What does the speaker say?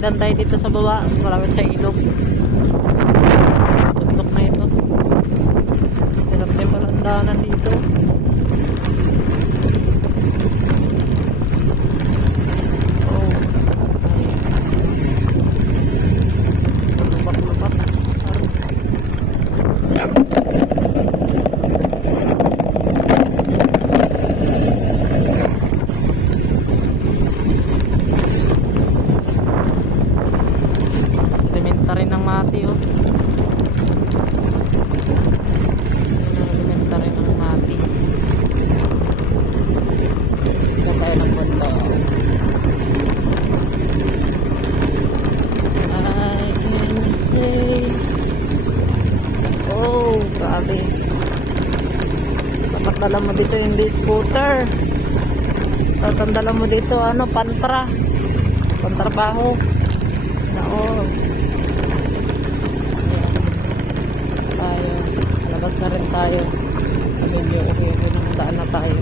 Daan tayo dito sa baba, malapit sa ilog. Bundok na ito. Hirap tayo pala ang daanan dito. Oh, ay. Lubak-lubak. Elementary ng mati, oh. Elementary ng mati. Ito tayo ng bundok. I can say, oh, grabe. Dapat dala mo dito yung scooter. Dapat dala mo dito, ano, pantrabaho. Nao. Ayan. Tayo. Labas na rin tayo. Medyo okay na daan na tayo.